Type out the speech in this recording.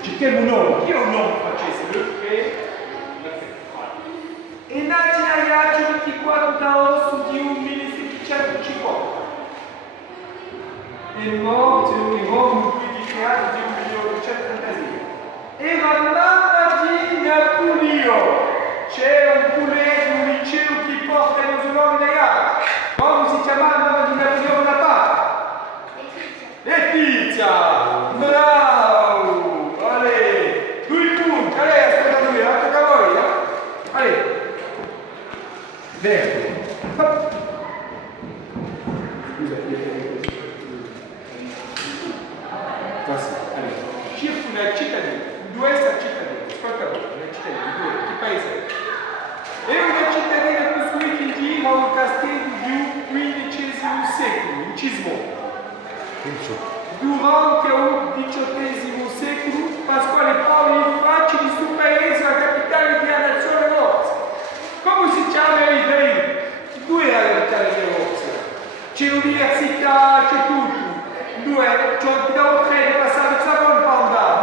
Ci chiamo un nome, chi è un nome facesse? E nati agli atti 24 d'agosto di 1750. È morto in Roma qui dichiarato di 1836. Era mamma di Napoleone. C'è un puletto, un liceo che porta il suo nome legato. Come si chiama il nome di Napoleone Bonaparte? Letizia! Bravo! Ale! 2 punti! Ale, aspetta lui, tocca a voi, eh? Ale! Verde! Scusa, circola cittadino, 2 cittadini, ascolta voi, una cittadina, 2, che paese è? È una cittadina costruita in Dio a un castello del XV secolo, in Cismo. Durante il XVIII secolo, Pasquale Paolo infatti di suo paese la capitale della nazione Rozza. Come si chiama lei? Dove è la capitale della Rozza? C'è l'università, c'è tutto. Due, cioè da un treno passato il secondo andato.